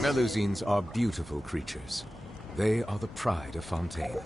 Melusines are beautiful creatures. They are the pride of Fontaine.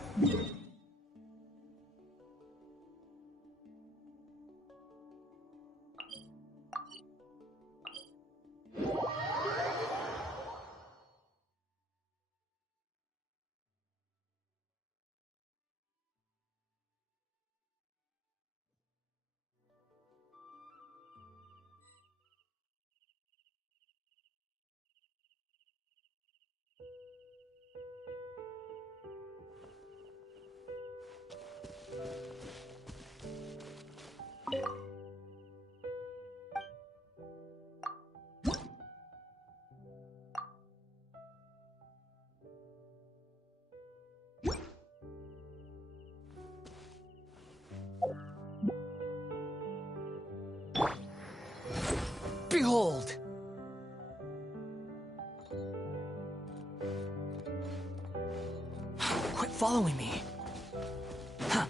Behold! Quit following me. Huh.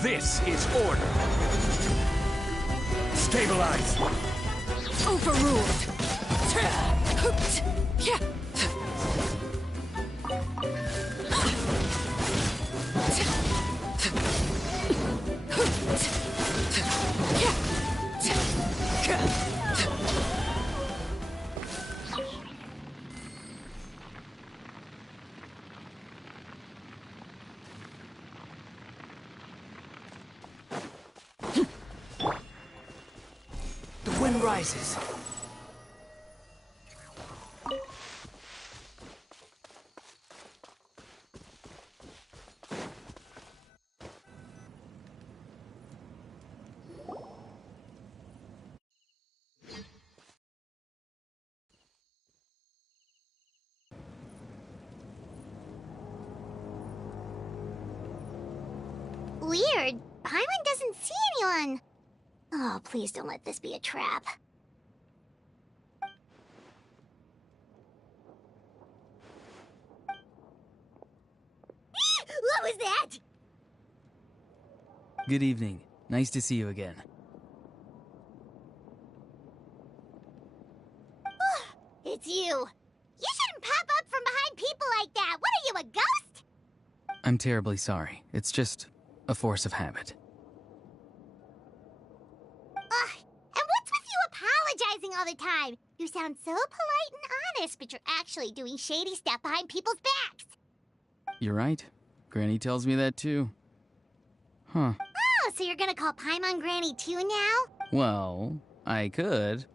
This is order. Stabilize. Overruled. Yeah. The wind rises. Weird. Paimon doesn't see anyone. Oh, please don't let this be a trap. What was that? Good evening. Nice to see you again. It's you. You shouldn't pop up from behind people like that. What are you, a ghost? I'm terribly sorry. It's just a force of habit. And what's with you apologizing all the time? You sound so polite and honest, but you're actually doing shady stuff behind people's backs. You're right. Granny tells me that too. Huh. Oh, so you're gonna call Paimon Granny too now? Well, I could.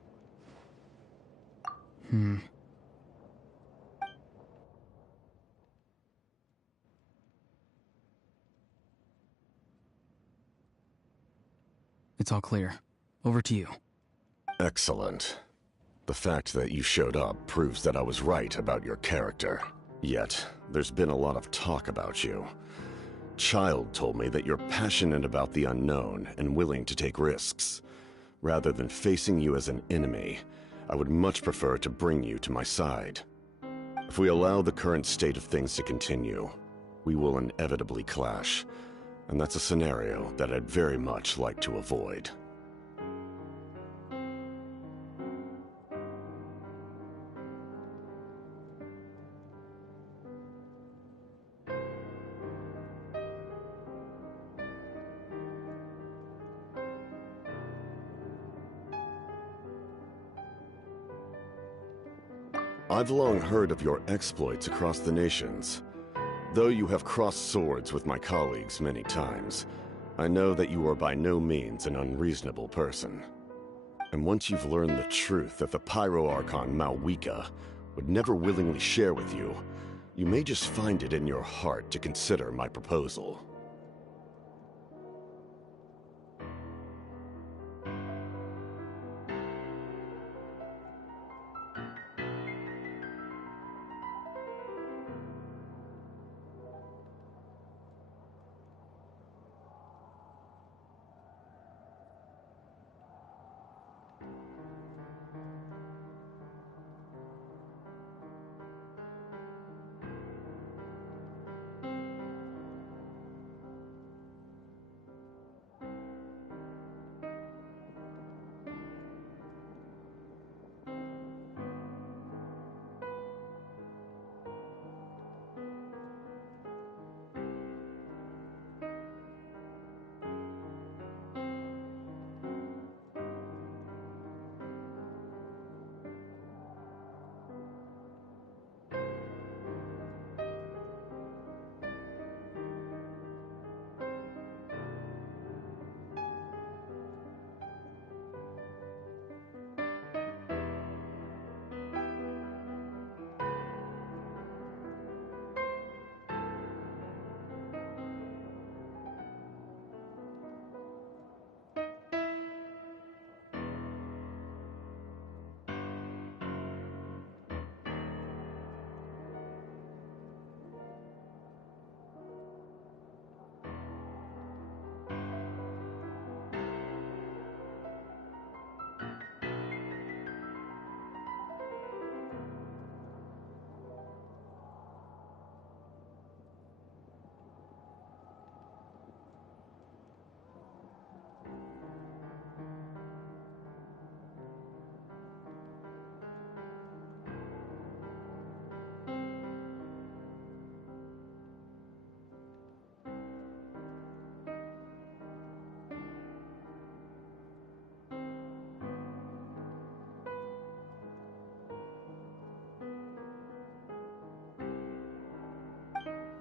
It's all clear. Over to you. Excellent. The fact that you showed up proves that I was right about your character. Yet, there's been a lot of talk about you. Child told me that you're passionate about the unknown and willing to take risks. Rather than facing you as an enemy, I would much prefer to bring you to my side. If we allow the current state of things to continue, we will inevitably clash, and that's a scenario that I'd very much like to avoid. I've long heard of your exploits across the nations. Though you have crossed swords with my colleagues many times, I know that you are by no means an unreasonable person. And once you've learned the truth that the Pyro Archon Malwika would never willingly share with you, you may just find it in your heart to consider my proposal.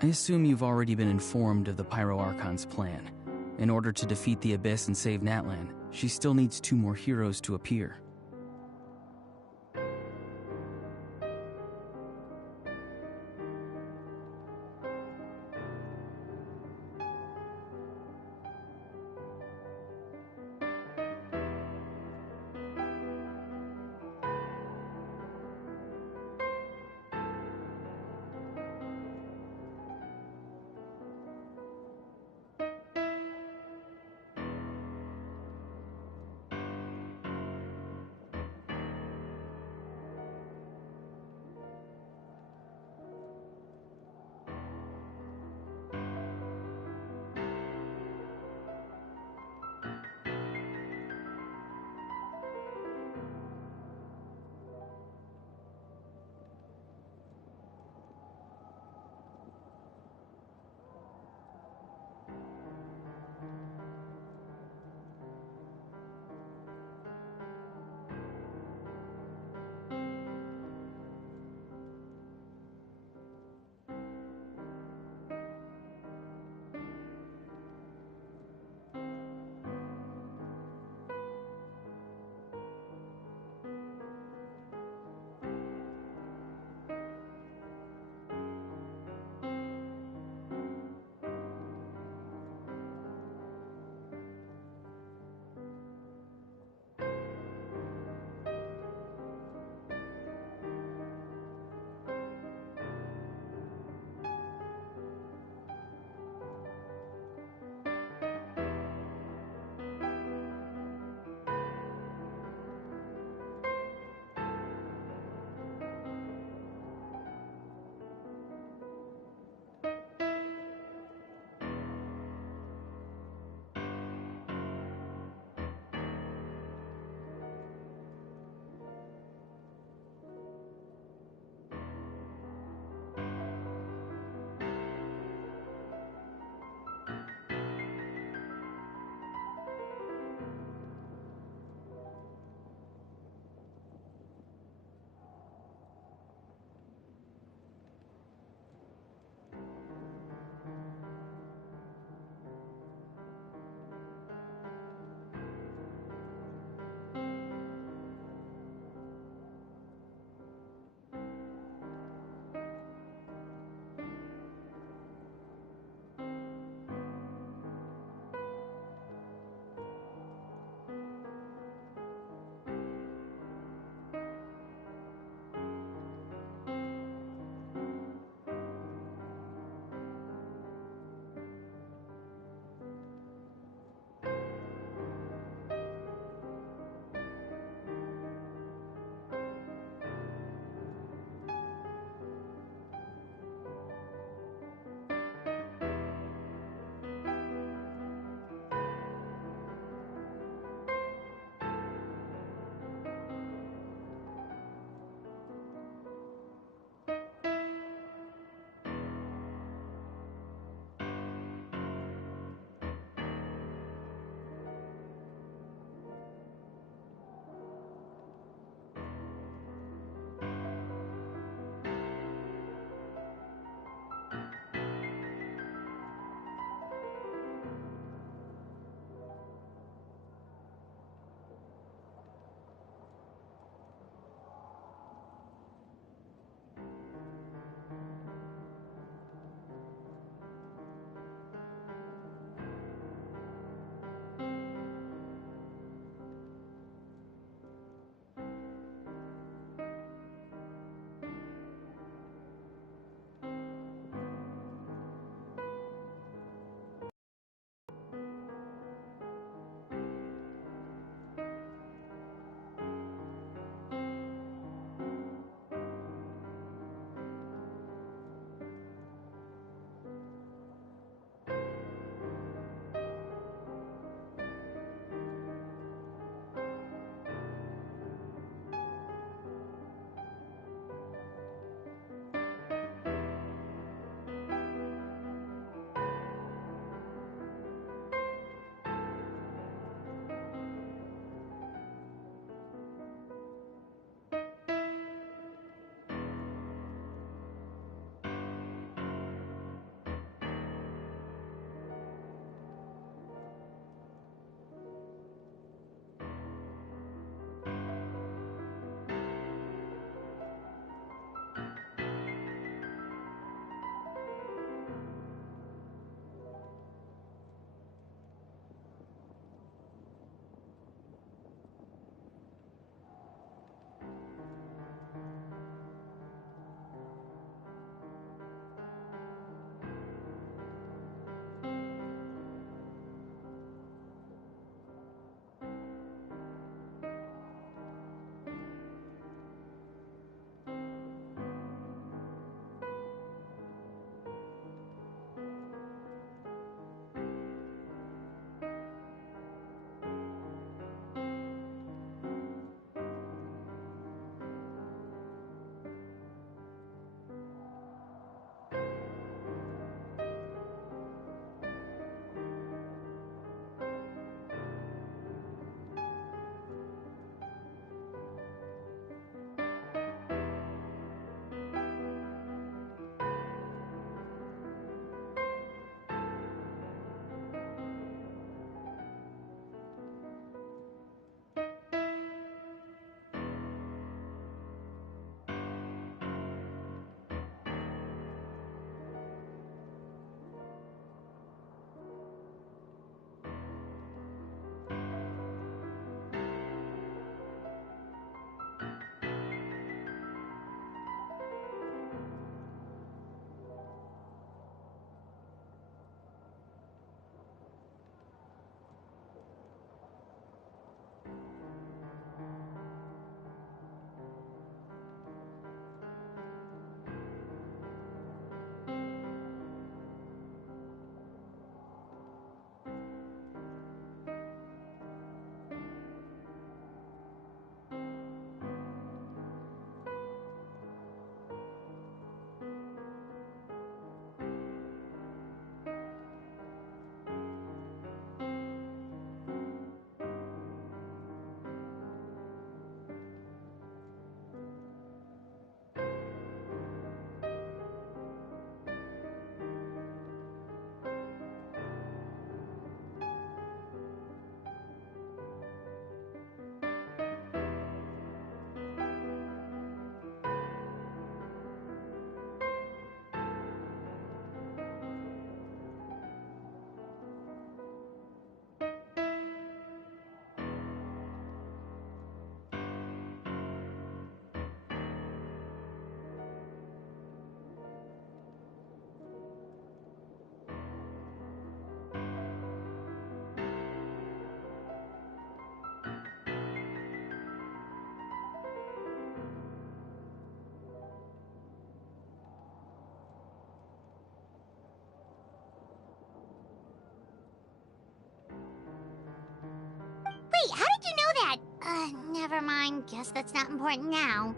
I assume you've already been informed of the Pyro Archon's plan. In order to defeat the Abyss and save Natlan, she still needs 2 more heroes to appear. Wait, how did you know that? Never mind. Guess that's not important now.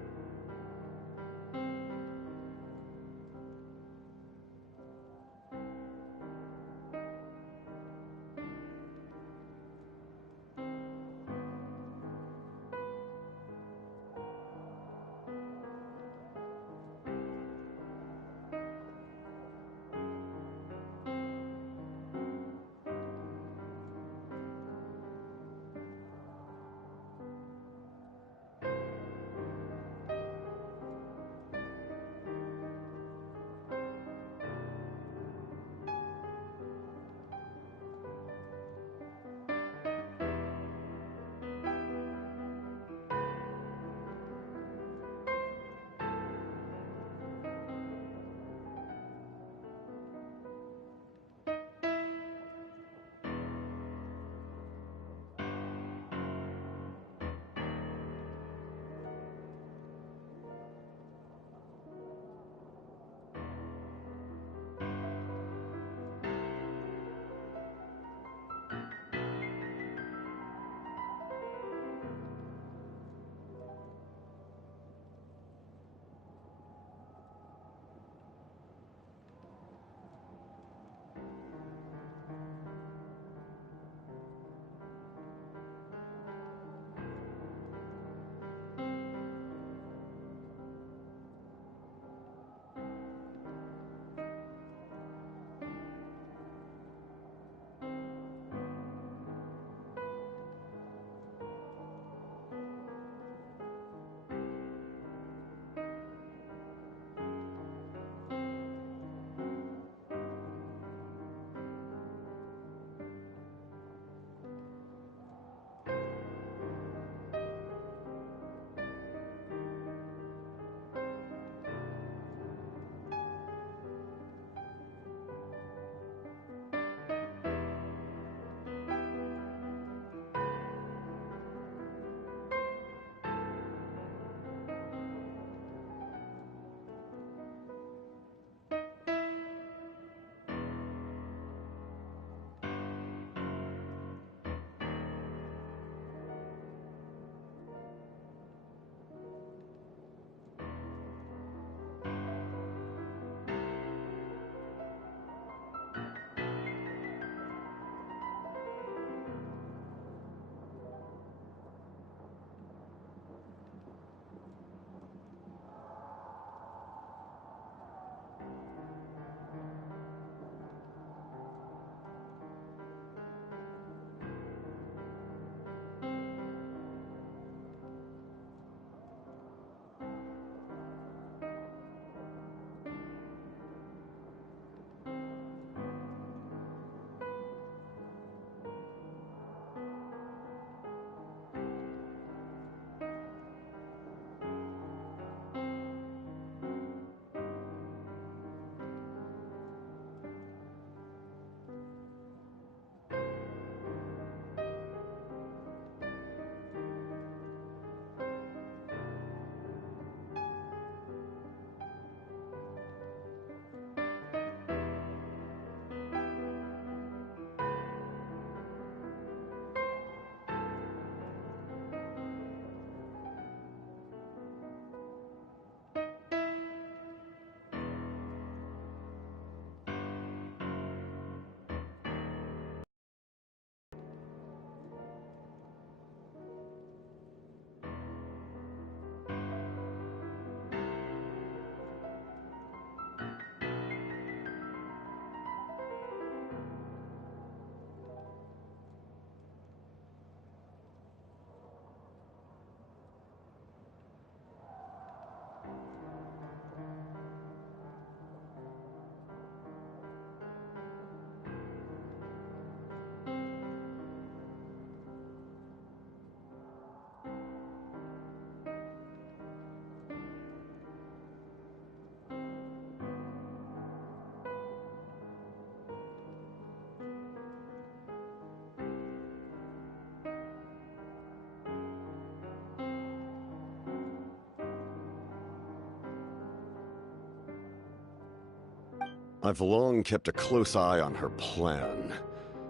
I've long kept a close eye on her plan.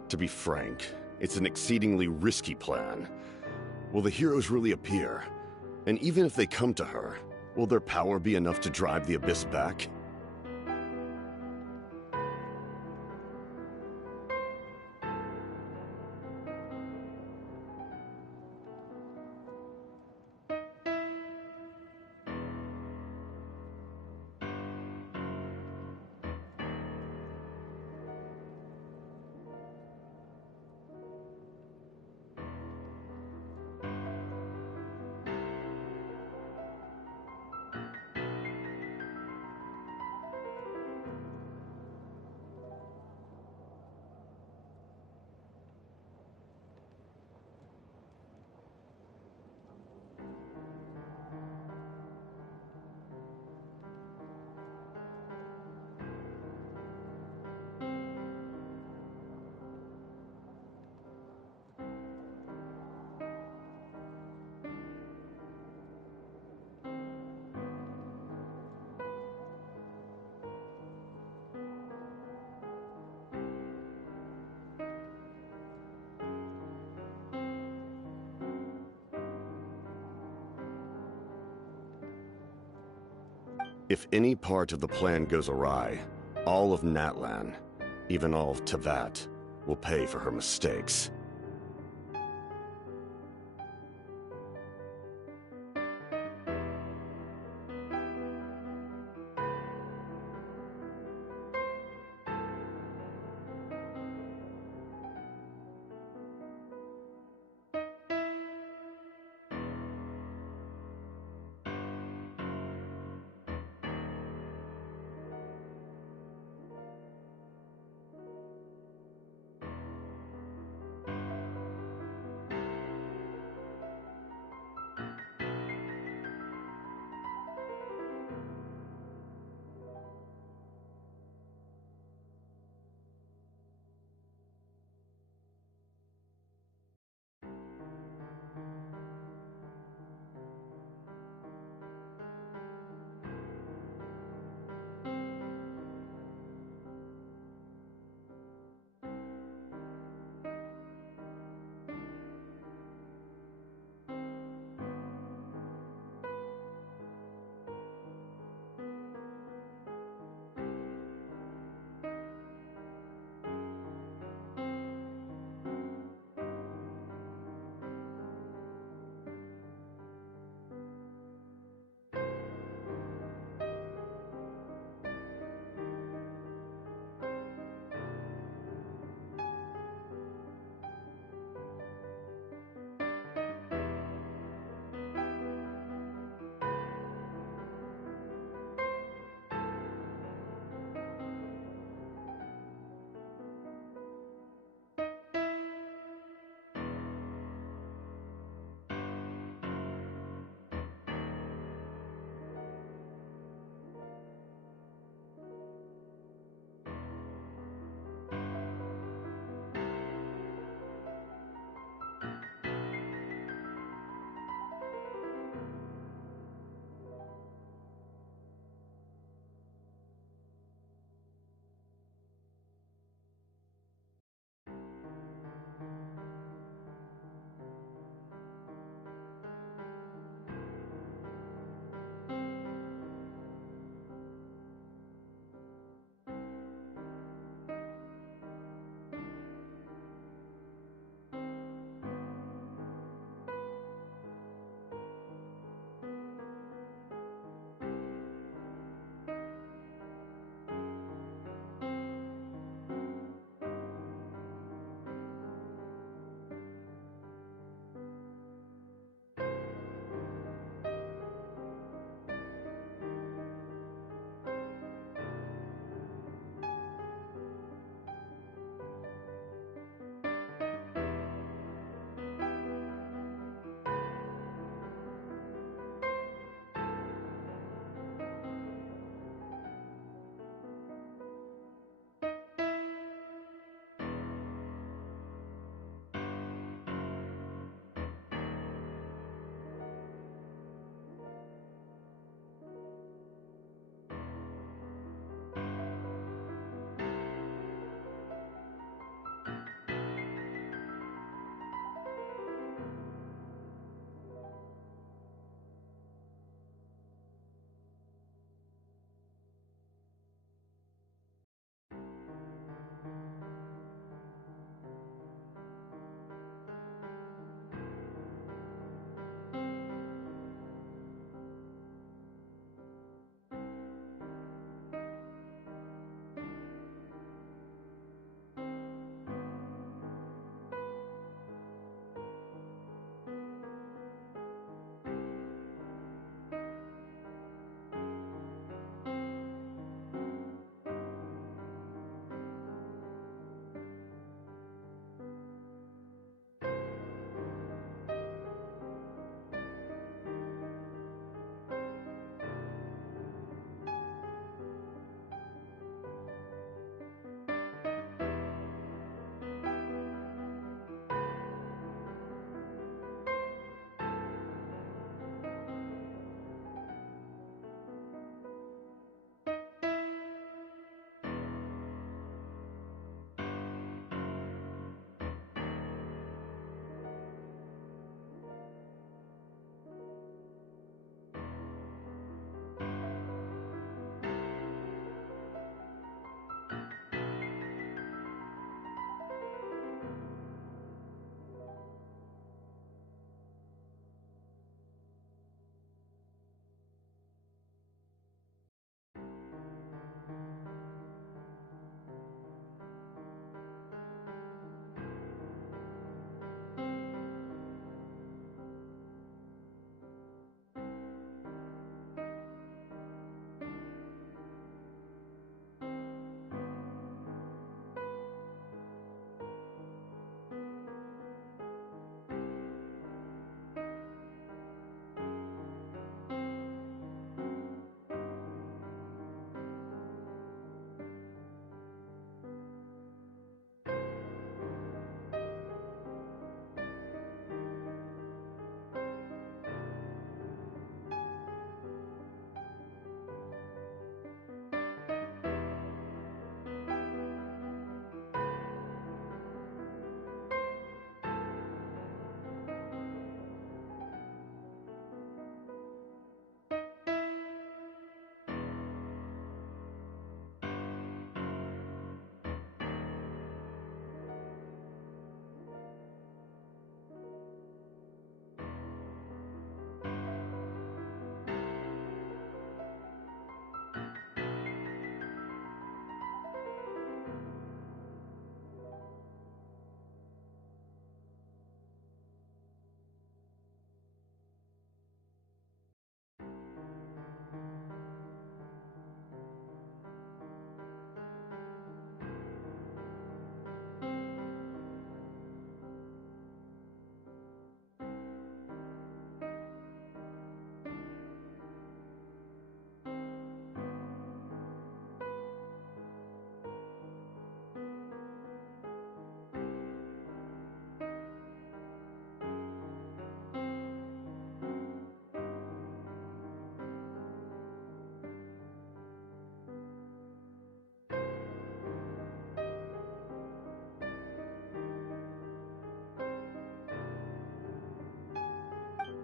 To be frank, It's an exceedingly risky plan. Will the heroes really appear? And even if they come to her, will their power be enough to drive the Abyss back? If any part of the plan goes awry, all of Natlan, even all of Tevat, will pay for her mistakes.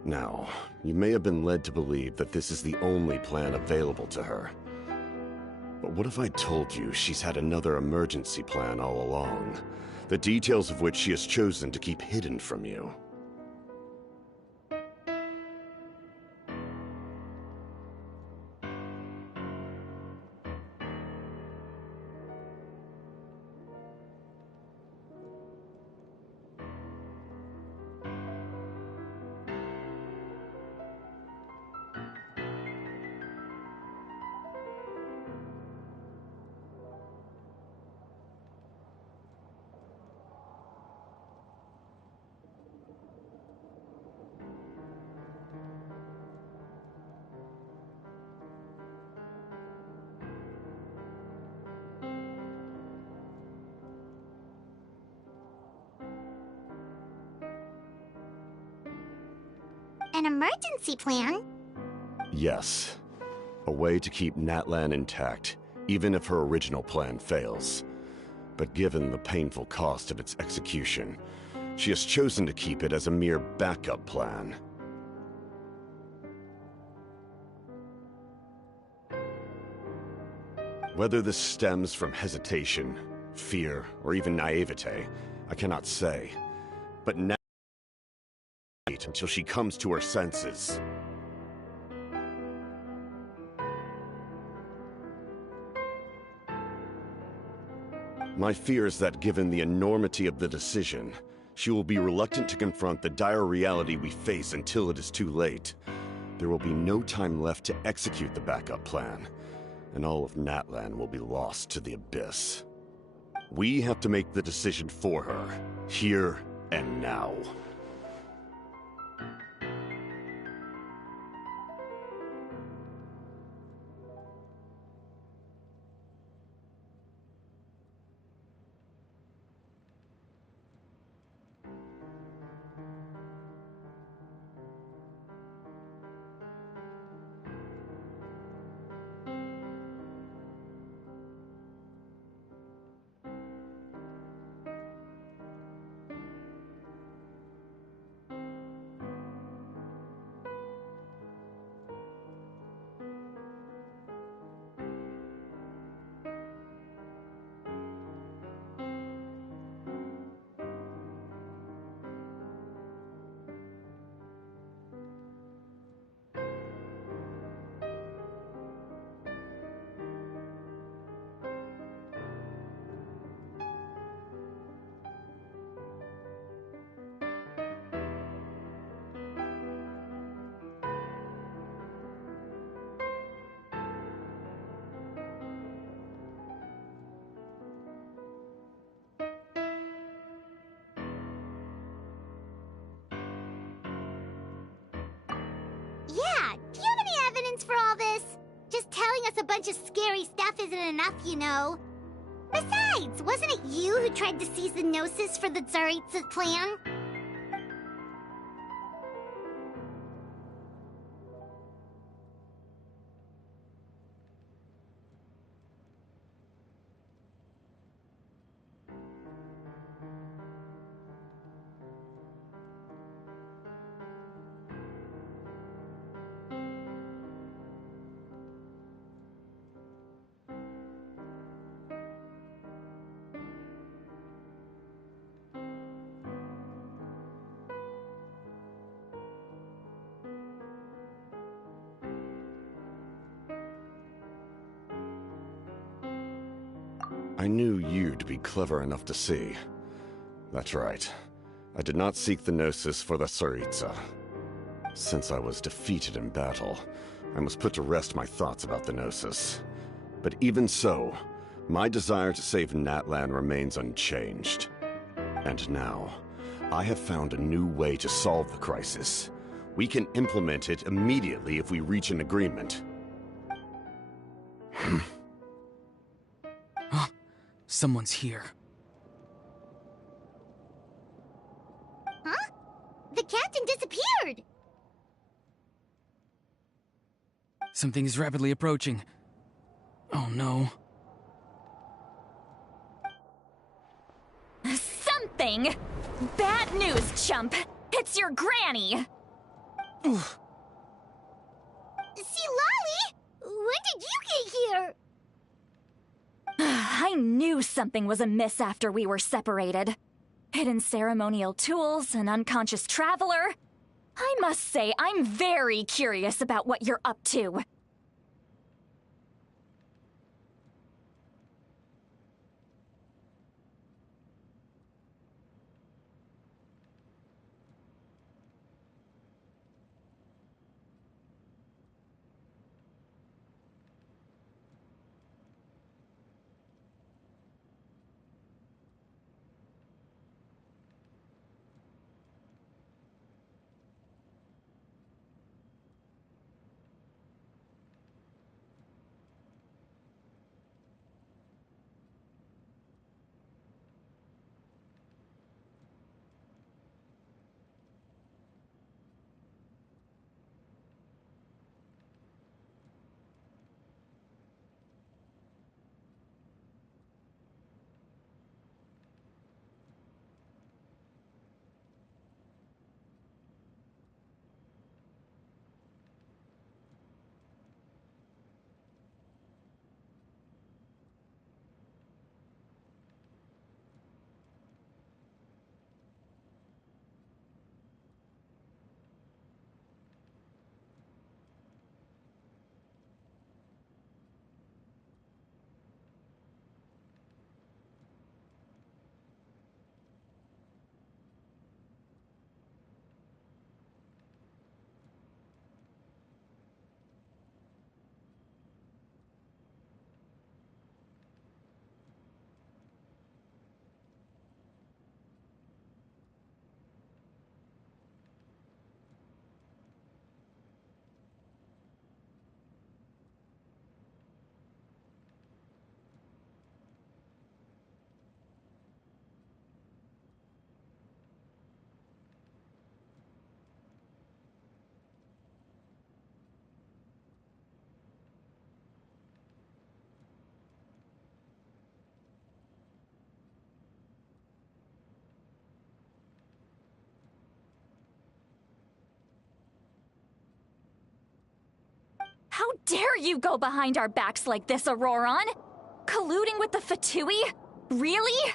Now, you may have been led to believe that this is the only plan available to her. But what if I told you she's had another emergency plan all along, the details of which she has chosen to keep hidden from you? An emergency plan? Yes. A way to keep Natlan intact, even if her original plan fails. But given the painful cost of its execution, she has chosen to keep it as a mere backup plan. Whether this stems from hesitation, fear, or even naivete, I cannot say. But now, wait until she comes to her senses. My fear is that given the enormity of the decision, she will be reluctant to confront the dire reality we face until it is too late. There will be no time left to execute the backup plan, and all of Natlan will be lost to the abyss. We have to make the decision for her, here and now. Yeah, do you have any evidence for all this? Just telling us a bunch of scary stuff isn't enough, you know. Besides, wasn't it you who tried to seize the Gnosis for the Tsaritsa plan? I knew you'd be clever enough to see. That's right. I did not seek the Gnosis for the Tsaritsa. Since I was defeated in battle, I must put to rest my thoughts about the Gnosis. But even so, my desire to save Natlan remains unchanged. And now, I have found a new way to solve the crisis. We can implement it immediately if we reach an agreement. Someone's here. Huh? The captain disappeared! Something is rapidly approaching. Oh no. Something! Bad news, chump! It's your granny! See, Lolly? When did you get here? I knew something was amiss after we were separated. Hidden ceremonial tools, an unconscious traveler. I must say, I'm very curious about what you're up to. How dare you go behind our backs like this, Auroron? Colluding with the Fatui? Really?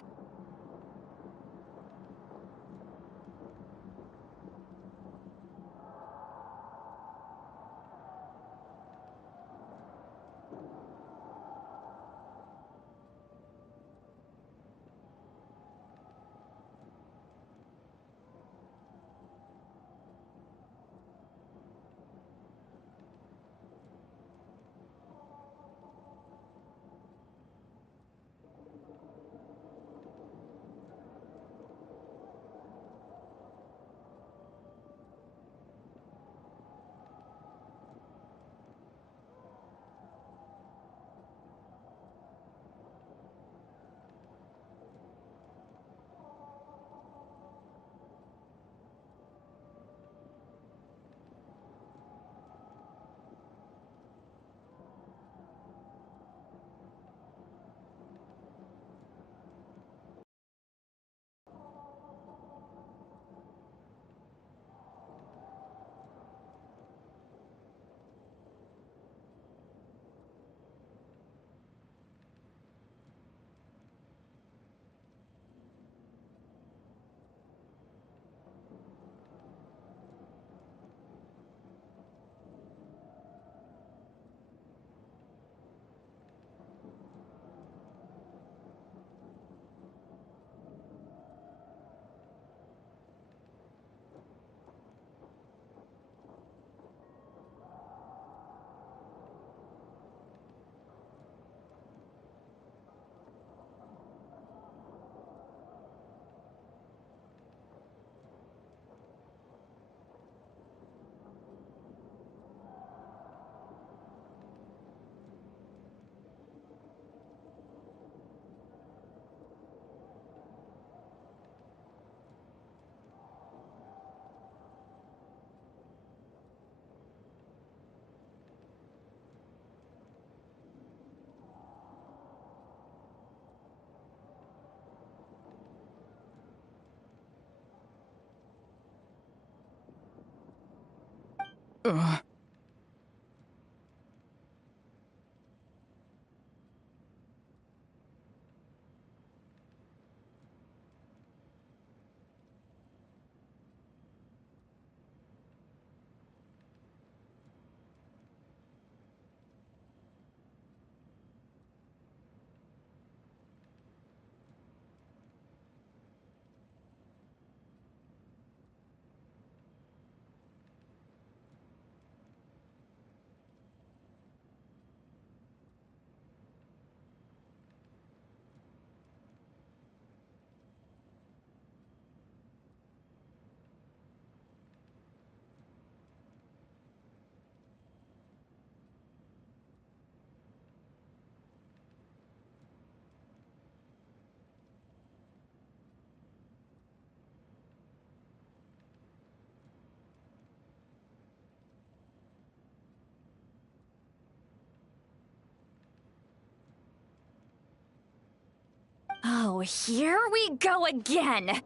Oh, here we go again!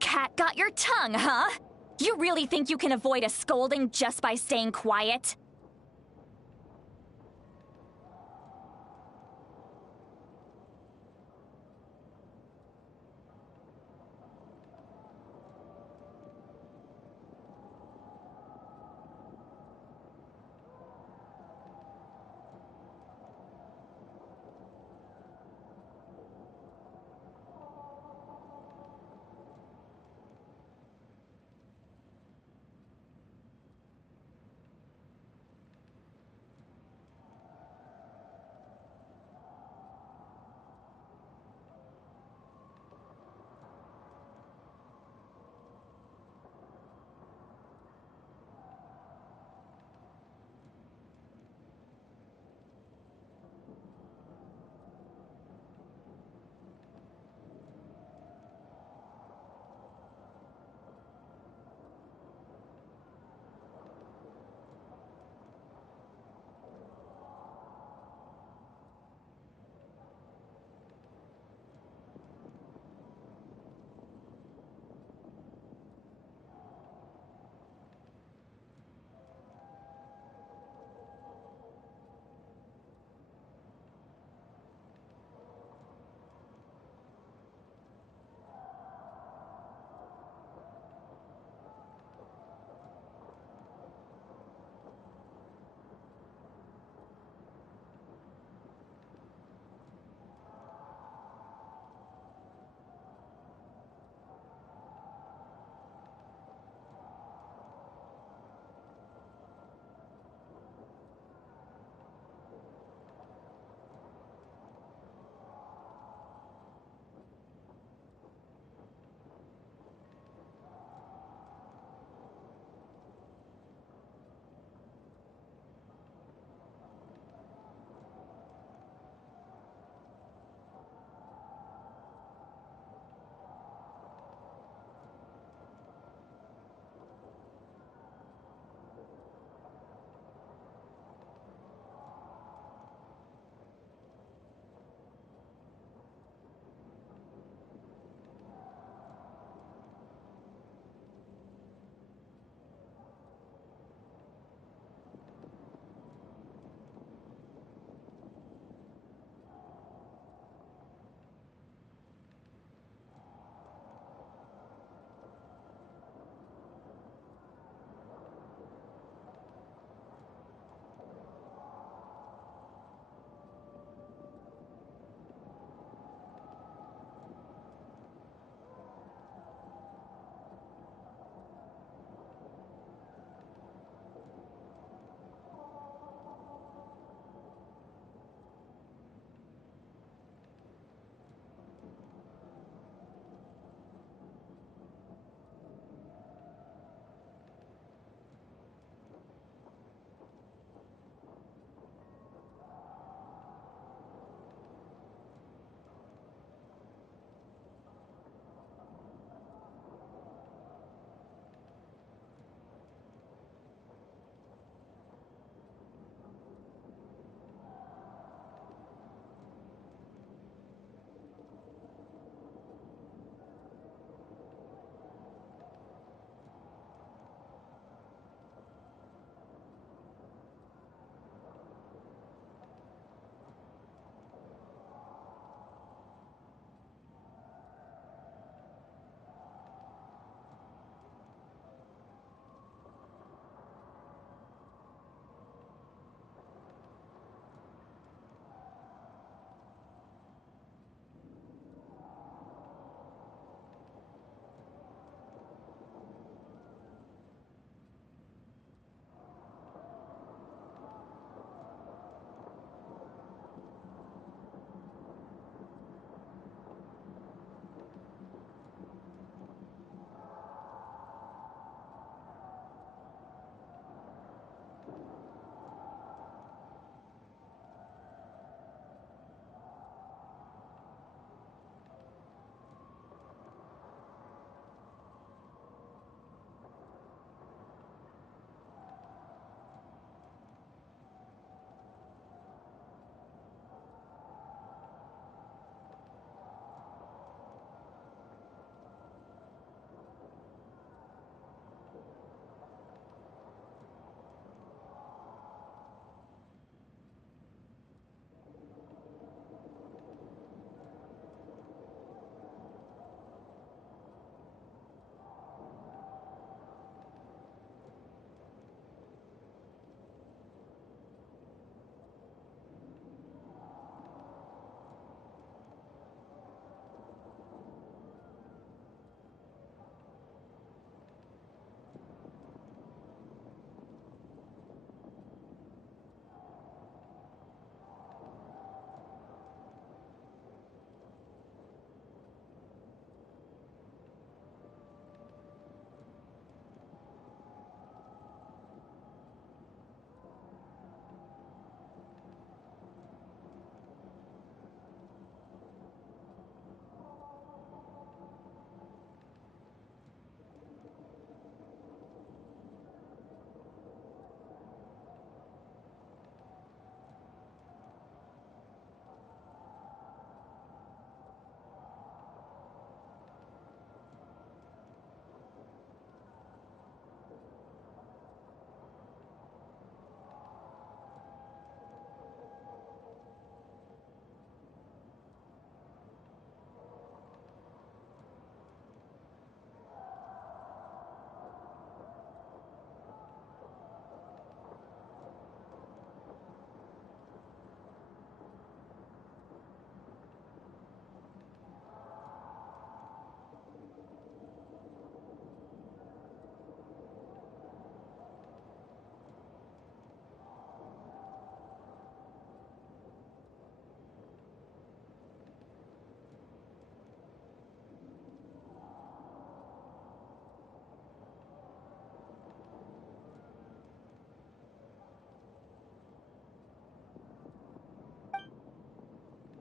Cat got your tongue, huh? You really think you can avoid a scolding just by staying quiet?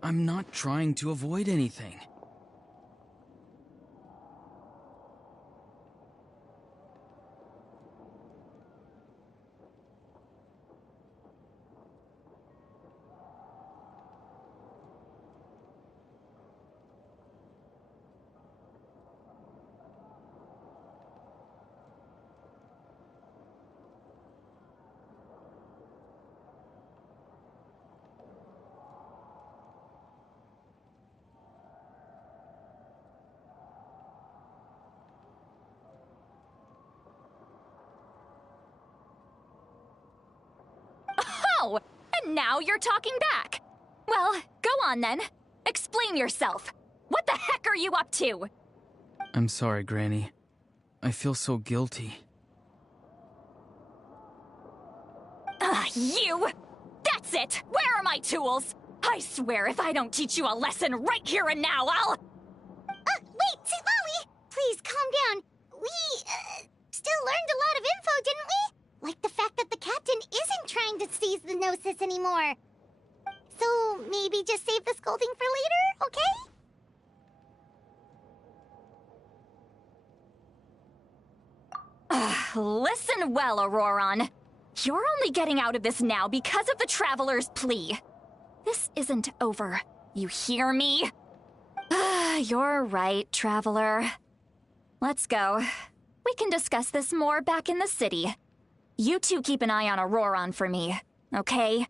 I'm not trying to avoid anything. Oh, and now you're talking back. Well, go on then. Explain yourself. What the heck are you up to? I'm sorry, Granny. I feel so guilty. You! That's it! Where are my tools? I swear if I don't teach you a lesson right here and now, I'll... Wait, Lolly! Please, calm down. We, still learned a lot of info, didn't we? Like the fact that the captain isn't trying to seize the Gnosis anymore. So, maybe just save the scolding for later, okay? Listen well, Auroron. You're only getting out of this now because of the Traveler's plea. This isn't over. You hear me? You're right, Traveler. Let's go. We can discuss this more back in the city. You two keep an eye on Auroron for me, okay?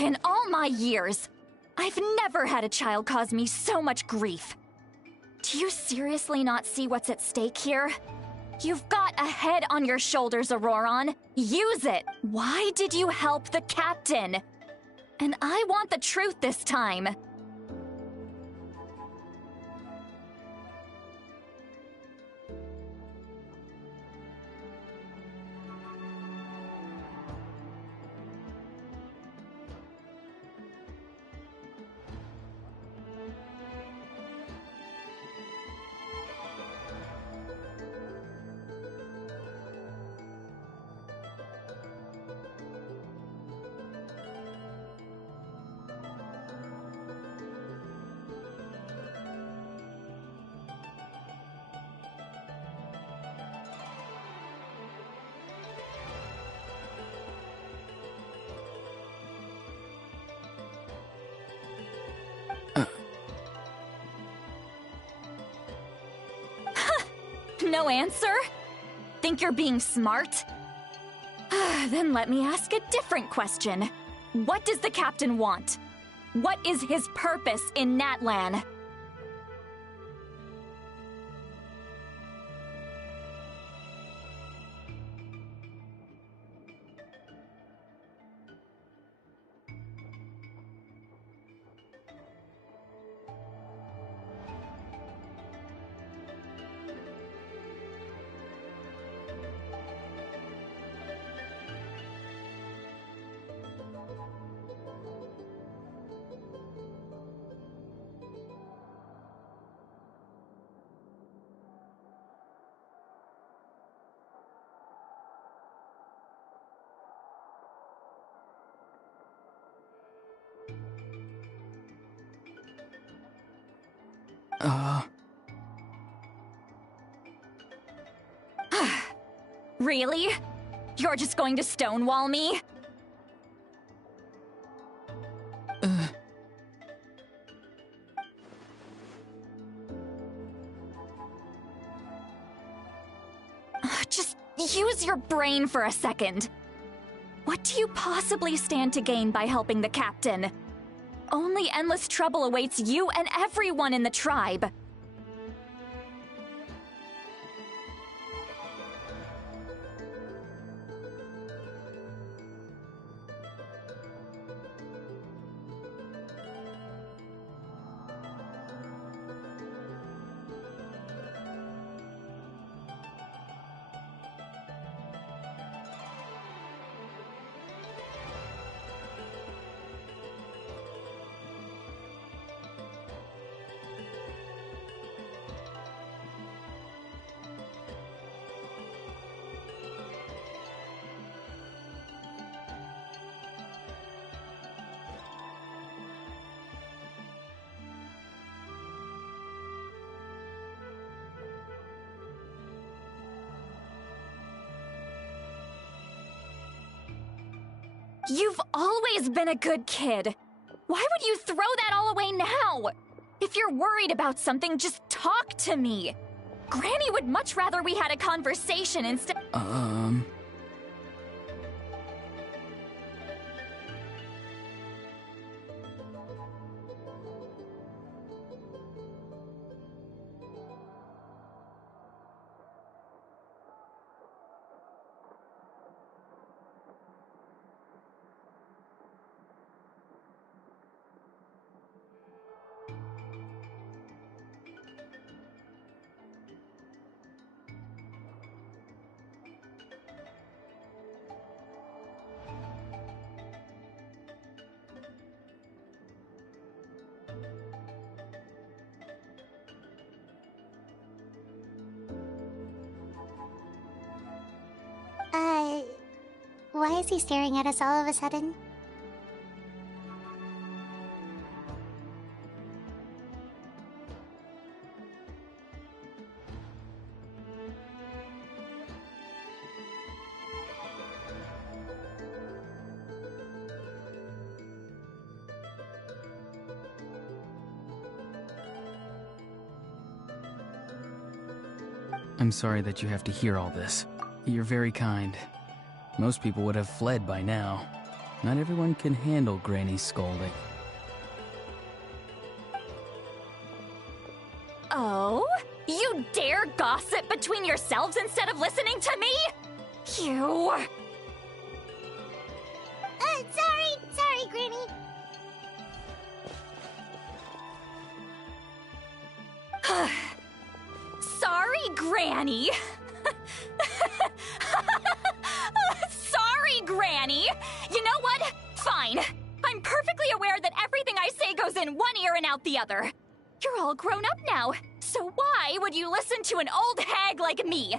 In all my years, I've never had a child cause me so much grief. Do you seriously not see what's at stake here? You've got a head on your shoulders, Auroron. Use it! Why did you help the captain? And I want the truth this time. No answer? Think you're being smart? Then let me ask a different question. What does the captain want? What is his purpose in Natlan? Really? You're just going to stonewall me? Just use your brain for a second. What do you possibly stand to gain by helping the captain? Only endless trouble awaits you and everyone in the tribe. You've always been a good kid. Why would you throw that all away now? If you're worried about something, just talk to me. Granny would much rather we had a conversation instead— Why is he staring at us all of a sudden? I'm sorry that you have to hear all this. You're very kind. Most people would have fled by now. Not everyone can handle Granny's scolding. Oh? You dare gossip between yourselves instead of listening to me? You... Sorry, Granny. Sorry, Granny. Sorry, Granny. You know what? Fine. I'm perfectly aware that everything I say goes in one ear and out the other. You're all grown up now, so why would you listen to an old hag like me?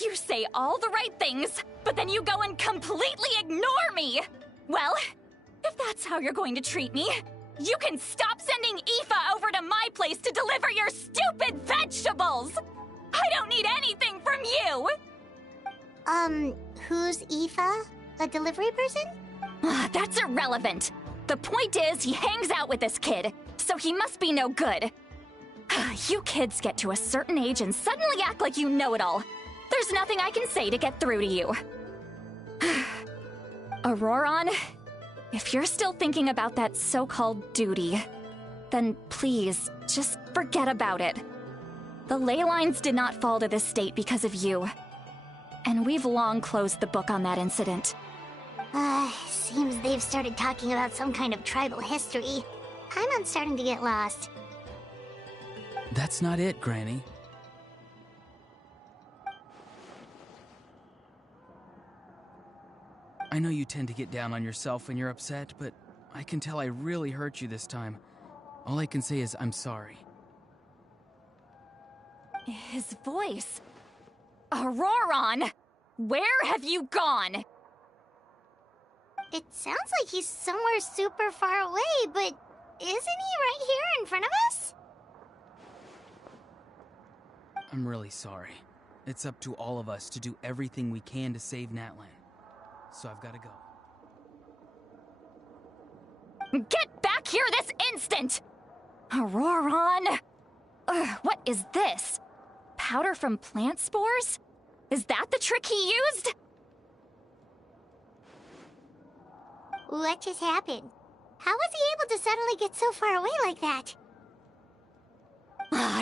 You say all the right things, but then you go and completely ignore me! Well, if that's how you're going to treat me, you can stop sending Aoife over to my place to deliver your stupid vegetables! I don't need anything from you! Who's Aoife? A delivery person? That's irrelevant. The point is, he hangs out with this kid, so he must be no good. You kids get to a certain age and suddenly act like you know it all. There's nothing I can say to get through to you. Auroron, if you're still thinking about that so-called duty, then please, just forget about it. The ley lines did not fall to this state because of you. And we've long closed the book on that incident. Seems they've started talking about some kind of tribal history. I'm starting to get lost. That's not it, Granny. I know you tend to get down on yourself when you're upset, but I can tell I really hurt you this time. All I can say is I'm sorry. His voice. Auroron! Where have you gone? It sounds like he's somewhere super far away, but isn't he right here in front of us? I'm really sorry. It's up to all of us to do everything we can to save Natlan. So I've got to go. Get back here this instant! Auroron! What is this? Powder from plant spores? Is that the trick he used? What just happened? How was he able to suddenly get so far away like that?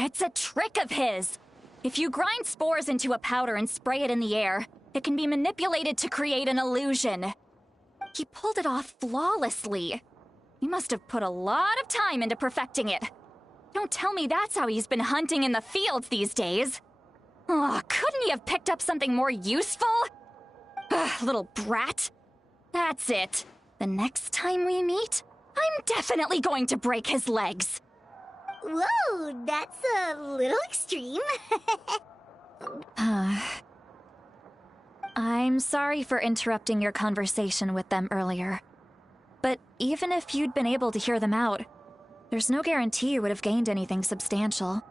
It's a trick of his. If you grind spores into a powder and spray it in the air, it can be manipulated to create an illusion. He pulled it off flawlessly. He must have put a lot of time into perfecting it. Don't tell me that's how he's been hunting in the fields these days. Oh, couldn't he have picked up something more useful? Ugh, little brat. That's it. The next time we meet, I'm definitely going to break his legs. Whoa, that's a little extreme. I'm sorry for interrupting your conversation with them earlier. But even if you'd been able to hear them out, there's no guarantee you would have gained anything substantial.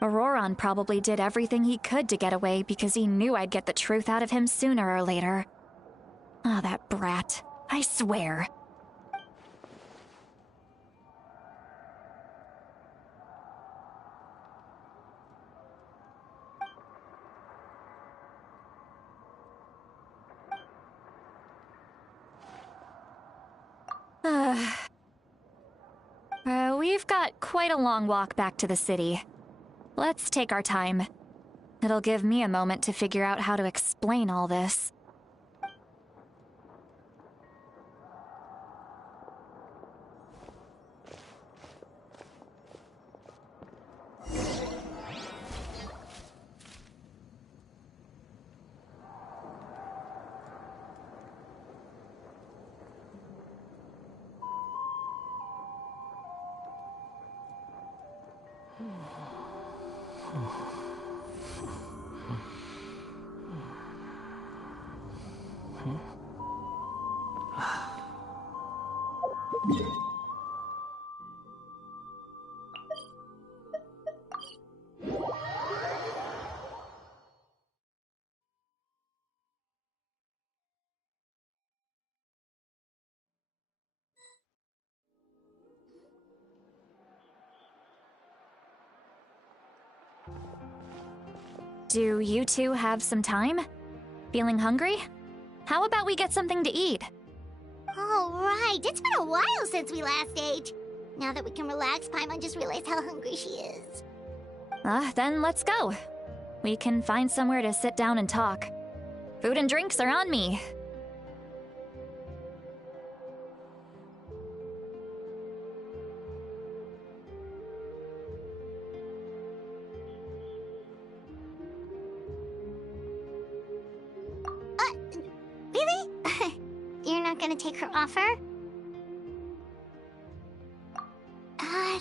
Auroron probably did everything he could to get away because he knew I'd get the truth out of him sooner or later. Ah, that brat. I swear. We've got quite a long walk back to the city. Let's take our time. It'll give me a moment to figure out how to explain all this. Do you two have some time? Feeling hungry? How about we get something to eat? All right, it's been a while since we last ate. Now that we can relax, Paimon just realized how hungry she is. Then let's go. We can find somewhere to sit down and talk. Food and drinks are on me. Really? You're not gonna take her offer?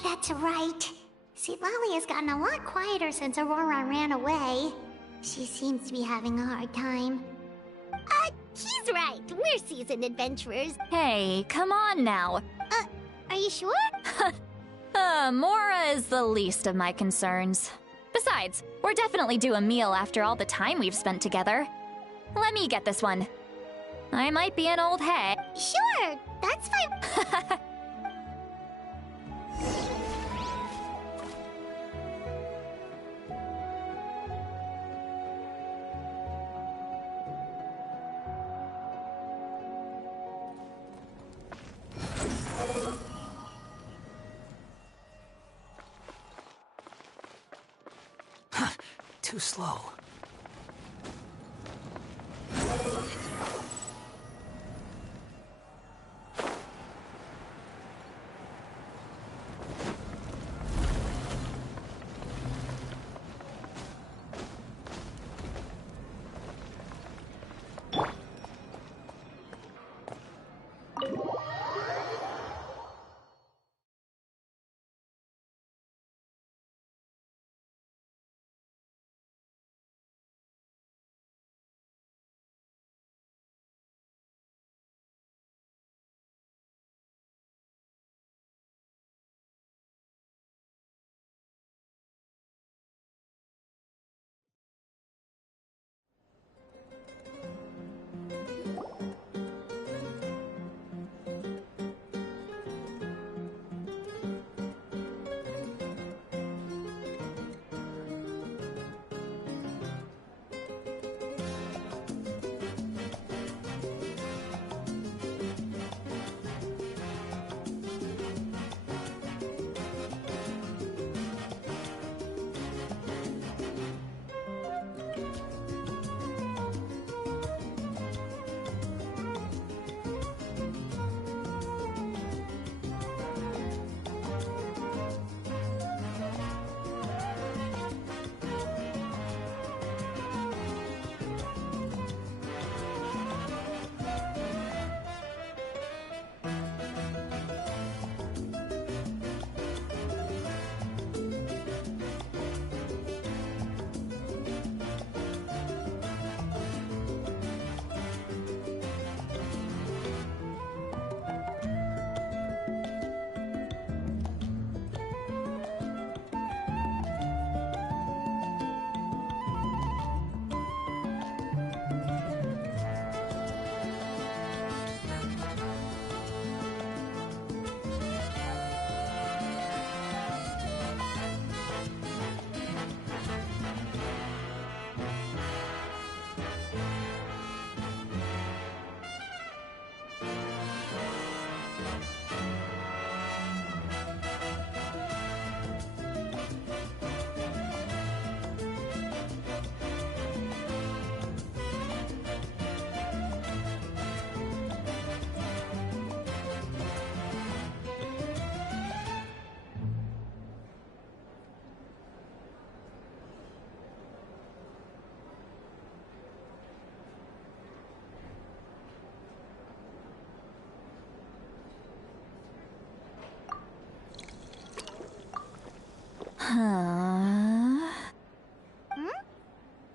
That's right. See, Lolly has gotten a lot quieter since Aurora ran away. She seems to be having a hard time. He's right. We're seasoned adventurers. Hey, come on now. Are you sure? Mora is the least of my concerns. Besides, we're definitely due a meal after all the time we've spent together. Let me get this one. I might be an old hag. Sure, that's fine. Too slow.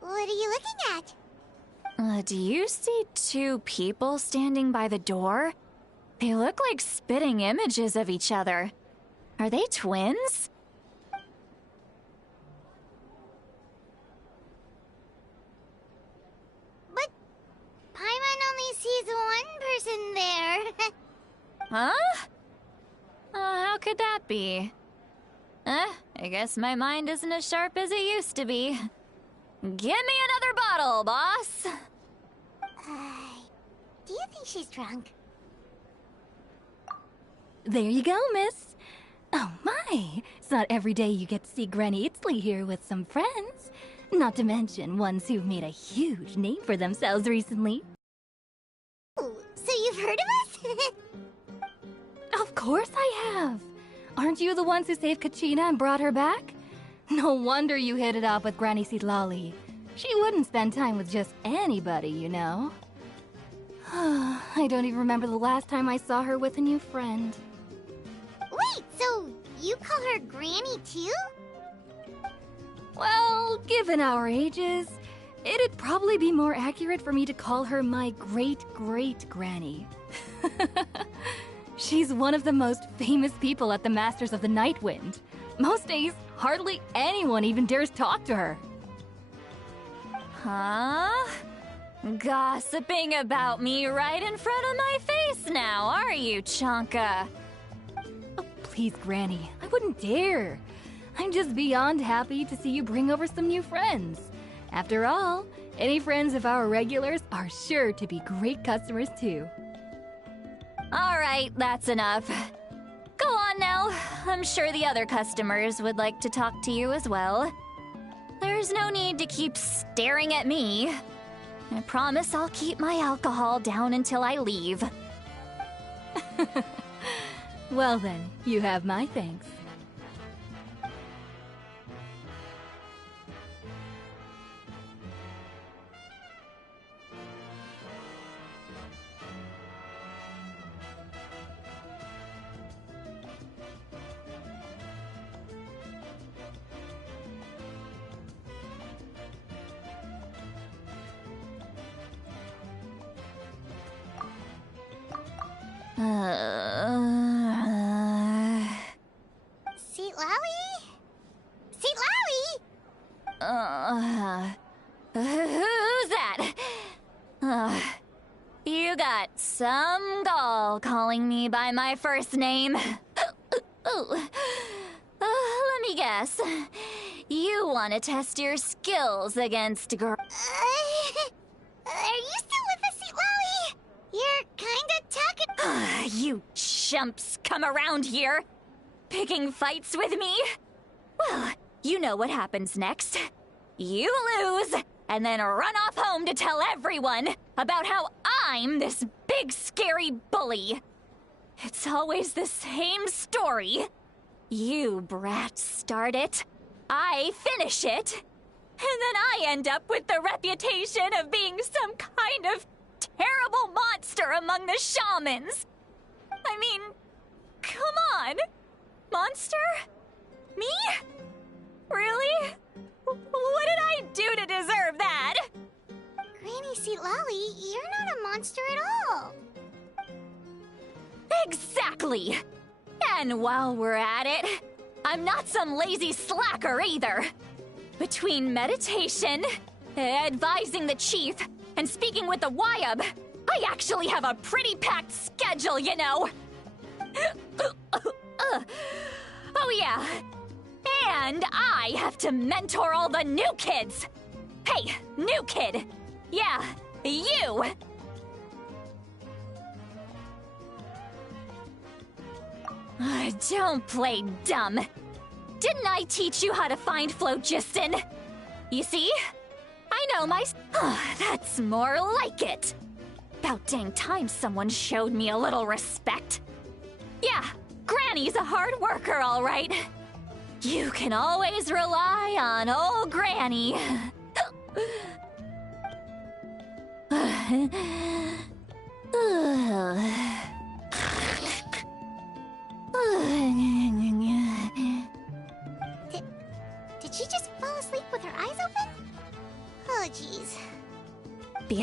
What are you looking at? Do you see two people standing by the door? They look like spitting images of each other. Are they twins? But Paimon only sees one person there. Huh? How could that be? I guess my mind isn't as sharp as it used to be. Give me another bottle, boss! Do you think she's drunk? There you go, miss. Oh my, it's not every day you get to see Granny Itzley here with some friends. Not to mention ones who've made a huge name for themselves recently. Oh, so you've heard of us? Of course I have. Aren't you the ones who saved Kachina and brought her back? No wonder you hit it off with Granny Sitlali. She wouldn't spend time with just anybody, you know. I don't even remember the last time I saw her with a new friend. Wait, so you call her Granny too? Well, given our ages, it'd probably be more accurate for me to call her my great-great-granny. She's one of the most famous people at the Masters of the Nightwind. Most days, hardly anyone even dares talk to her. Huh? Gossiping about me right in front of my face now, are you, Chonka? Oh, please, Granny, I wouldn't dare. I'm just beyond happy to see you bring over some new friends. After all, any friends of our regulars are sure to be great customers too. All right, that's enough. Go on now. I'm sure the other customers would like to talk to you as well. There's no need to keep staring at me. I promise I'll keep my alcohol down until I leave. Well then, you have my thanks. Seatlawi? Seatlawi? Who's that? You got some gall calling me by my first name. Let me guess. You want to test your skills against girl. Are you still with us, Seatlawi? You're kinda talking. You chumps come around here, picking fights with me? Well, you know what happens next. You lose, and then run off home to tell everyone about how I'm this big scary bully. It's always the same story. You brats start it, I finish it, and then I end up with the reputation of being some kind of terrible monster among the shamans. I mean, come on. Monster? Me? Really? What did I do to deserve that? Granny Seatlawi, you're not a monster at all. Exactly. And while we're at it, I'm not some lazy slacker either. Between meditation, advising the chief, and speaking with the Wyab, I actually have a pretty packed schedule, you know. Oh yeah. And I have to mentor all the new kids. Hey, new kid. Yeah, you. Don't play dumb. Didn't I teach you how to find phlogiston? You see? I know my... That's more like it. About dang time someone showed me a little respect. Yeah, Granny's a hard worker, all right. You can always rely on old Granny.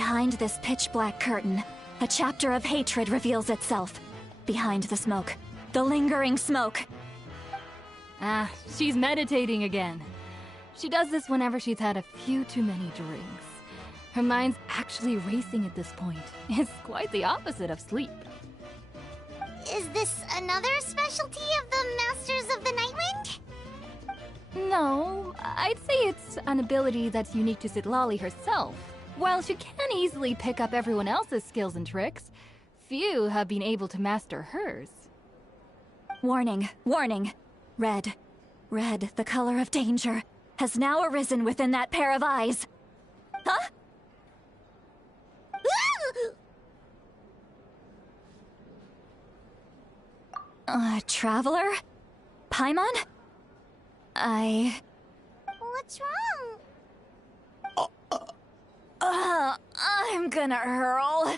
Behind this pitch-black curtain, a chapter of hatred reveals itself. Behind the smoke. The lingering smoke. Ah, she's meditating again. She does this whenever she's had a few too many drinks. Her mind's actually racing at this point. It's quite the opposite of sleep. Is this another specialty of the Masters of the Nightwind? No, I'd say it's an ability that's unique to Citlali herself. While she can easily pick up everyone else's skills and tricks, few have been able to master hers. Warning, warning. Red. Red, the color of danger, has now arisen within that pair of eyes. Huh? Traveler? Paimon? What's wrong? I'm gonna hurl.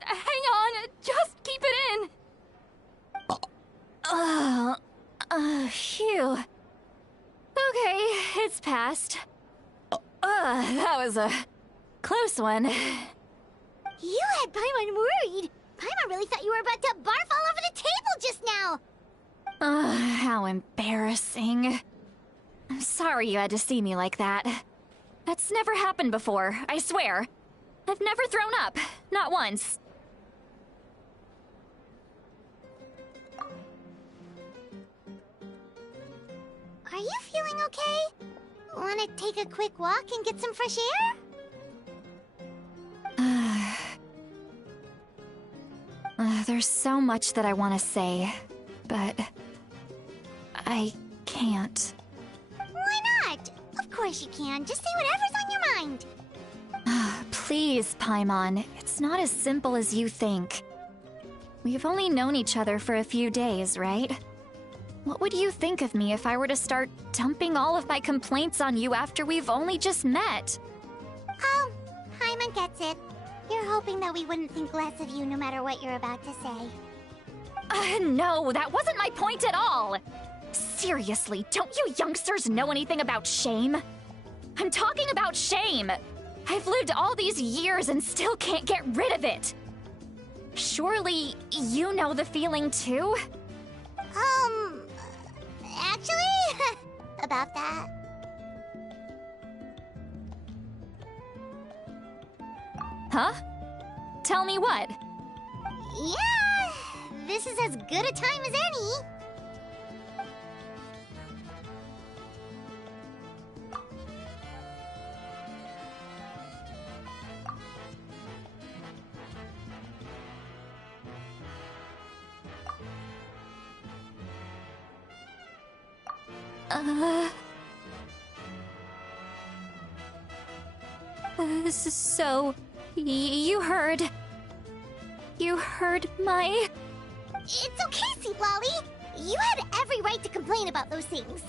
Hang on, just keep it in! Phew. Okay, it's passed. That was a close one. You had Paimon worried. Paimon really thought you were about to barf all over the table just now. How embarrassing. I'm sorry you had to see me like that. That's never happened before, I swear. I've never thrown up, not once. Are you feeling okay? Want to take a quick walk and get some fresh air? There's so much that I want to say, but I can't. Why not? Of course you can. Just say whatever's on your mind. Please, Paimon. It's not as simple as you think. We've only known each other for a few days, right? What would you think of me if I were to start dumping all of my complaints on you after we've only just met? Oh, Paimon gets it. You're hoping that we wouldn't think less of you no matter what you're about to say. No, that wasn't my point at all! Seriously, don't you youngsters know anything about shame? I'm talking about shame! I've lived all these years and still can't get rid of it! Surely, you know the feeling too? Actually, about that. Huh? Tell me what? Yeah, this is as good a time as any. So, you heard... You heard my... It's okay, Citlali. You had every right to complain about those things.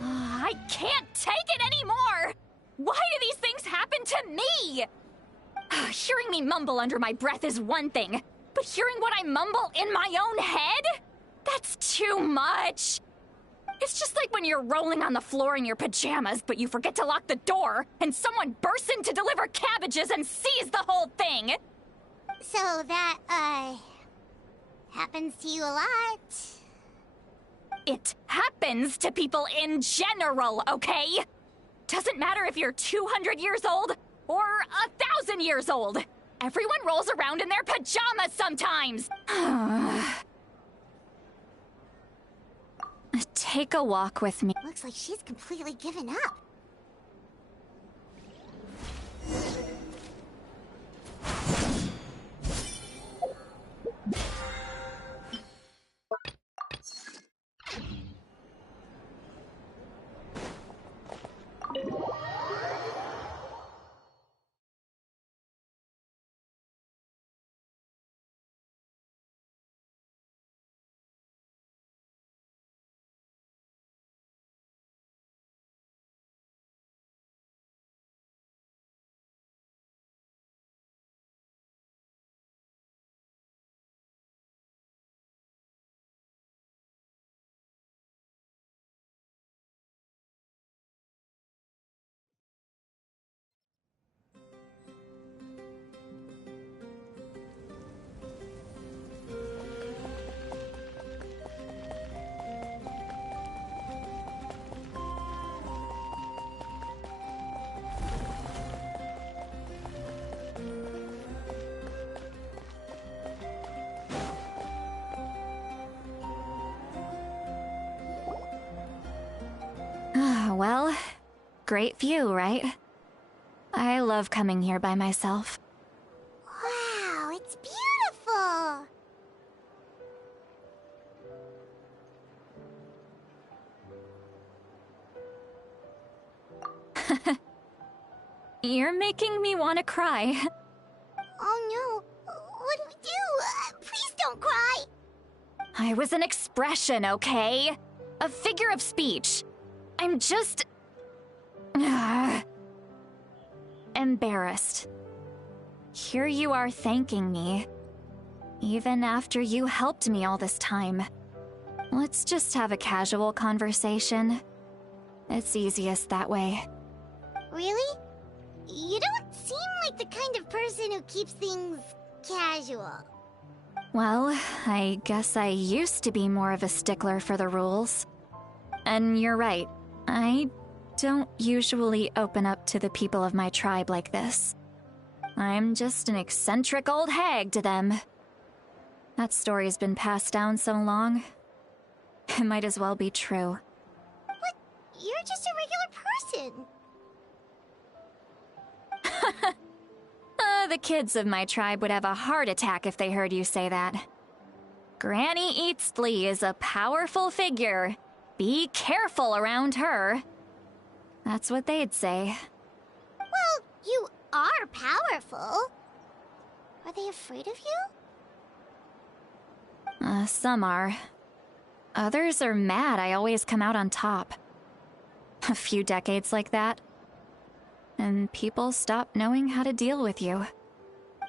I can't take it anymore! Why do these things happen to me? Hearing me mumble under my breath is one thing, but hearing what I mumble in my own head? That's too much! It's just like when you're rolling on the floor in your pajamas, but you forget to lock the door, and someone bursts in to deliver cabbages and sees the whole thing! So that, happens to you a lot. It happens to people in general, okay? Doesn't matter if you're 200 years old or 1,000 years old. Everyone rolls around in their pajamas sometimes! Take a walk with me. Looks like she's completely given up. Great view, right? I love coming here by myself. Wow, it's beautiful! You're making me want to cry. Oh no, what do we do? Please don't cry! I was an expression, okay? A figure of speech. I'm just... embarrassed. Here you are thanking me. Even after you helped me all this time. Let's just have a casual conversation. It's easiest that way. Really? You don't seem like the kind of person who keeps things casual. Well, I guess I used to be more of a stickler for the rules. And you're right, I don't usually open up to the people of my tribe like this. I'm just an eccentric old hag to them. That story's been passed down so long, it might as well be true. But you're just a regular person. The kids of my tribe would have a heart attack if they heard you say that. Granny Eatsley is a powerful figure. Be careful around her. That's what they'd say. Well, you are powerful. Are they afraid of you? Some are. Others are mad I always come out on top. A few decades like that, and people stop knowing how to deal with you.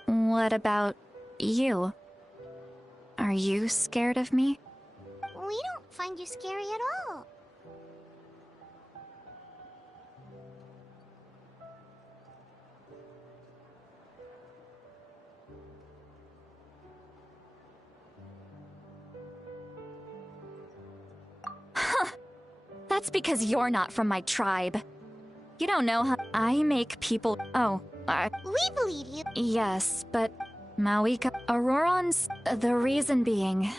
What about you? Are you scared of me? We don't find you scary at all. That's because you're not from my tribe. You don't know how I make people... Oh, We believe you. yes, but... Mawika... Auroron's... The reason being...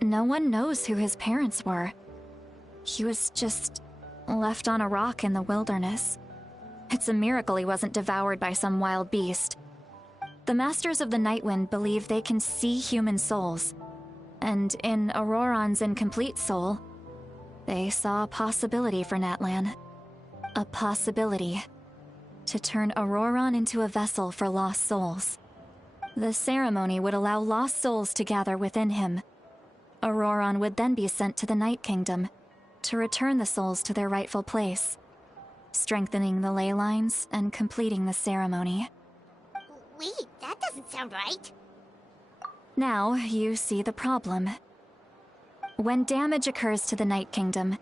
No one knows who his parents were. He was just... left on a rock in the wilderness. It's a miracle he wasn't devoured by some wild beast. The Masters of the Nightwind believe they can see human souls. And in Auroron's incomplete soul... They saw a possibility for Natlan. A possibility to turn Auroron into a vessel for lost souls. The ceremony would allow lost souls to gather within him. Auroron would then be sent to the Night Kingdom to return the souls to their rightful place, strengthening the ley lines and completing the ceremony. Wait, that doesn't sound right. Now you see the problem. When damage occurs to the Night Kingdom,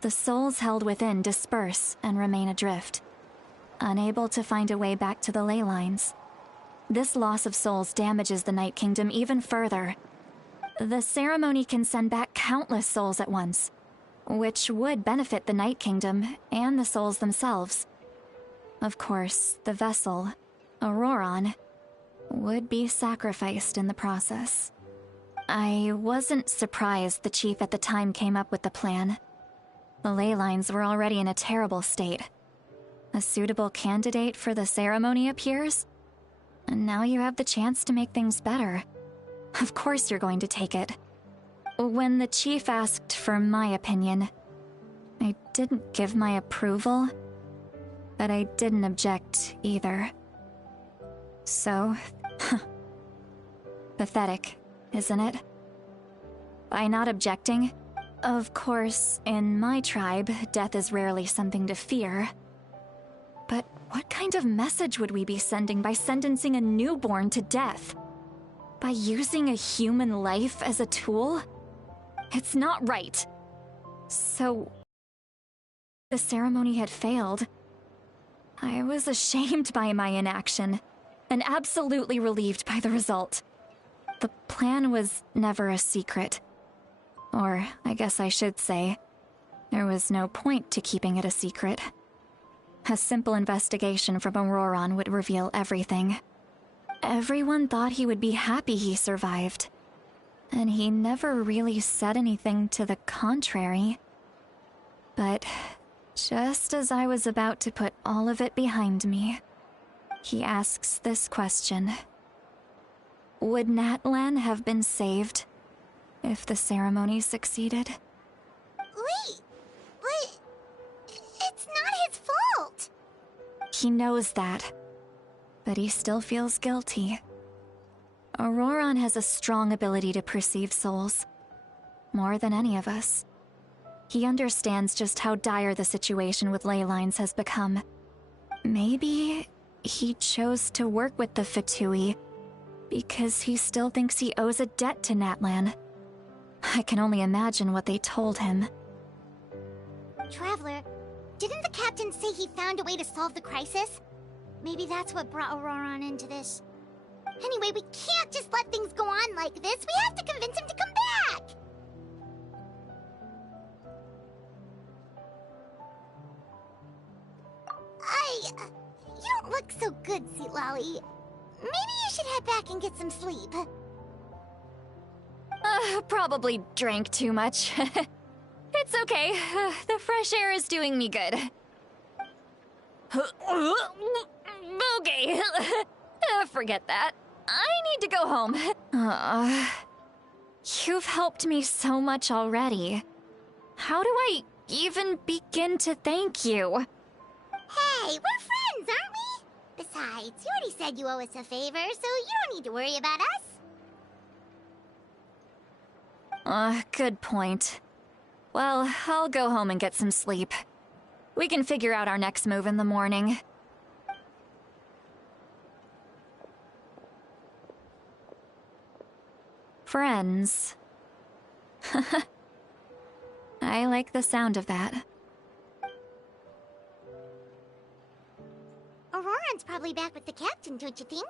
the souls held within disperse and remain adrift, unable to find a way back to the ley lines. This loss of souls damages the Night Kingdom even further. The ceremony can send back countless souls at once, which would benefit the Night Kingdom and the souls themselves. Of course, the vessel, Auroron, would be sacrificed in the process. I wasn't surprised the chief at the time came up with the plan. The ley lines were already in a terrible state. A suitable candidate for the ceremony appears, and now you have the chance to make things better. Of course you're going to take it. When the chief asked for my opinion, I didn't give my approval, but I didn't object either. So, pathetic, isn't it? By not objecting, of course, in my tribe, death is rarely something to fear. But what kind of message would we be sending by sentencing a newborn to death? By using a human life as a tool? It's not right. So, the ceremony had failed. I was ashamed by my inaction, and absolutely relieved by the result. The plan was never a secret. Or, I guess I should say, there was no point to keeping it a secret. A simple investigation from Auroron would reveal everything. Everyone thought he would be happy he survived. And he never really said anything to the contrary. But Just as I was about to put all of it behind me, he asks this question. Would Natlan have been saved if the ceremony succeeded? Wait, but it's not his fault. He knows that, but he still feels guilty. Auroron has a strong ability to perceive souls, more than any of us. He understands just how dire the situation with ley lines has become. Maybe he chose to work with the Fatui because he still thinks he owes a debt to Natlan. I can only imagine what they told him. Traveler, didn't the captain say he found a way to solve the crisis? Maybe that's what brought Auroron into this. Anyway, we can't just let things go on like this. We have to convince him to come back! You don't look so good, Lolly. Maybe you should head back and get some sleep. Probably drank too much. It's okay. The fresh air is doing me good. Okay. Forget that. I need to go home. You've helped me so much already. How do I even begin to thank you? Hey, we're friends, aren't we? Besides, you already said you owe us a favor, so you don't need to worry about us. Good point. Well, I'll go home and get some sleep. We can figure out our next move in the morning. Friends. I like the sound of that. Auroron's probably back with the captain, don't you think?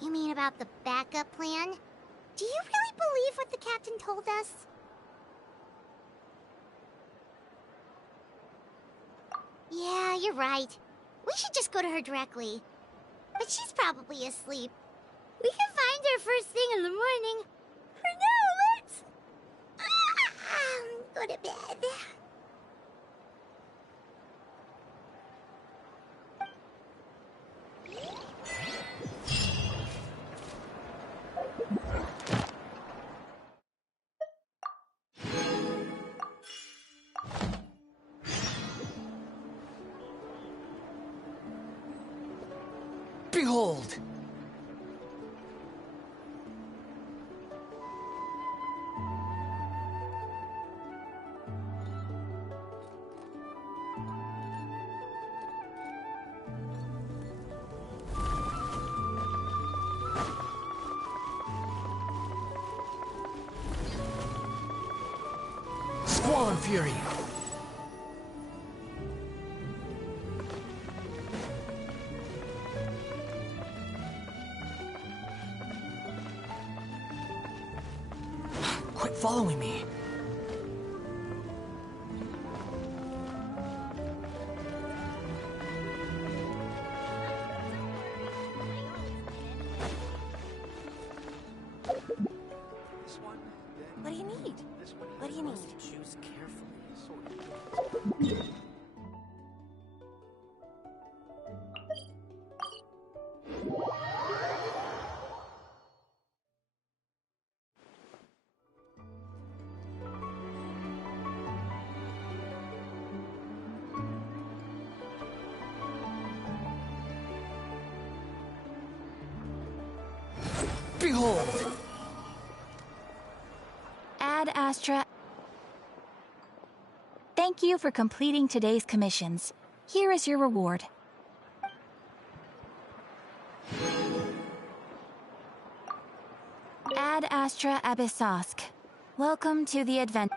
You mean about the backup plan? Do you really believe what the captain told us? Yeah, you're right. We should just go to her directly. But she's probably asleep. We can find her first thing in the morning. For now, let's... go to bed. Behold! Squall and Fury! Quit following me. What do you need? What do you need? Choose carefully. Behold! Ad Astra. Thank you for completing today's commissions. Here is your reward. Ad Astra Abyssosk. Welcome to the adventure.